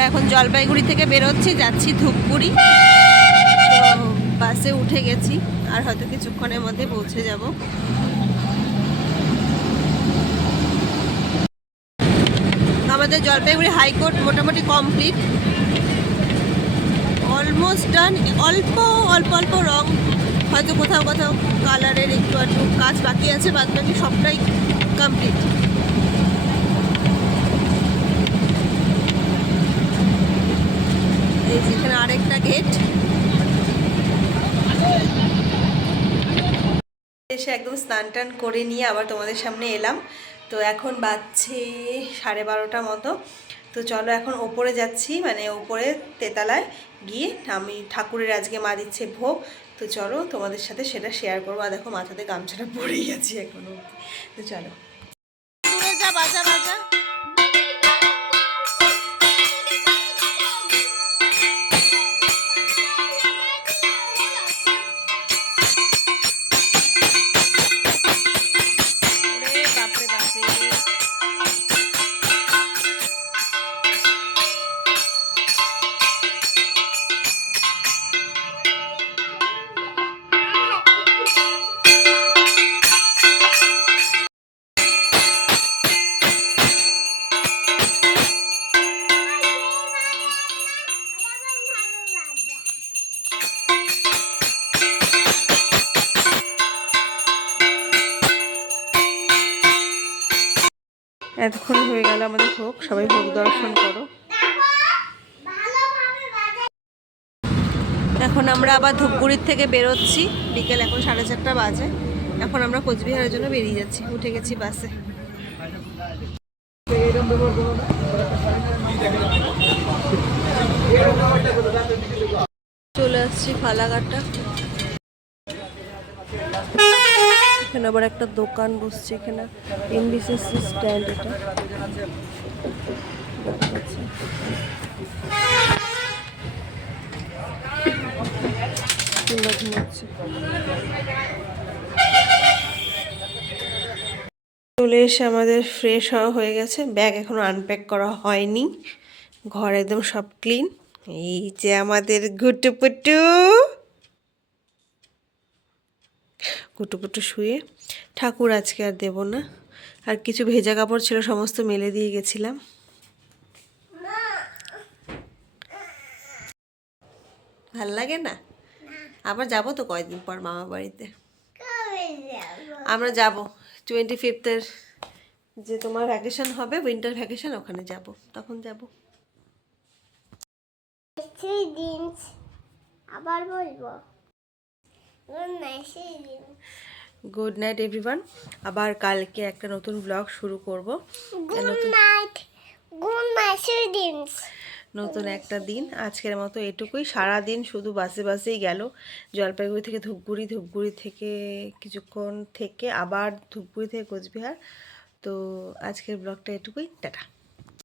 আমরা এখন জলপাইগুড়ি থেকে বেরোচ্ছি, যাচ্ছি ধূপগুড়ি। তো বাসে উঠে গেছি, আর হয়তো কিছুক্ষণের মধ্যে পৌঁছে যাব। আমাদের জলপাইগুড়ি হাইকোর্ট মোটামুটি কমপ্লিট। অলমোস্ট ডান, অল্প অল্প অল্প রং। হয়তো কোথাও কোথাও কালারের একটু একটু কাজ বাকি আছে বাদ বাকি সবটাই কমপ্লিট। এই যেখানে আরেকটা গেট এসে একদম স্নান টান করে নিয়ে আবার তোমাদের সামনে এলাম। তো এখন বাজছে সাড়ে বারোটা মতো। তো চলো এখন ওপরে যাচ্ছি মানে ওপরে তেতালায় গিয়ে আমি ঠাকুরের আজকে মা দিচ্ছে ভোগ। তো চলো তোমাদের সাথে সেটা শেয়ার করব। আর দেখো মাথাতে গামছাটা পরেই গেছি এখনও তো চলো। বাজা বাজা। এতক্ষণ হয়ে গেল আমাদের ভোগ। সবাই ভোগ দর্শন করো। এখন আমরা আবার ধূপগুড়ির থেকে বেরোচ্ছি। বিকেল এখন সাড়ে চারটা বাজে। এখন আমরা কোচবিহারের জন্য বেরিয়ে যাচ্ছি। উঠে গেছি বাসে। চলে আসছি ফালাঘাটটা। এখানে আবার একটা দোকান বসছে এখানে এমবিসিসি স্ট্যান্ড এটা। চলে এসে আমাদের ফ্রেশ হওয়া হয়ে গেছে। ব্যাগ এখনও আনপ্যাক করা হয়নি। ঘর একদম সব ক্লিন এই যে আমাদের গুটুপুটু। কুটুপুটু শুয়ে ঠাকুর আজকে আর দেব না। আর কিছু ভেজা কাপড় ছিল সমস্ত মেলে দিয়ে গেছিলাম। ভালো লাগে না? আবার যাব তো কয়দিন পর মামা বাড়িতে। আমরা যাব। টোয়েন্টি ফিফথের যে তোমার ভ্যাকেশন হবে উইন্টার ভ্যাকেশন ওখানে যাব। তখন যাব। আবার বলব। গুড নাইট এভরিওয়ান আবার কালকে একটা নতুন ব্লগ শুরু করব। গুড নাইট গুড নাইট নতুন একটা দিন। আজকের মতো এটুকুই। সারা দিন শুধু বাসে বাসেই গেল। জলপাইগুড়ি থেকে ধূপগুড়ি ধূপগুড়ি থেকে কিছুক্ষণ থেকে আবার ধূপগুড়ি থেকে কোচবিহার। তো আজকের ব্লগটা এটুকুই। টাটা।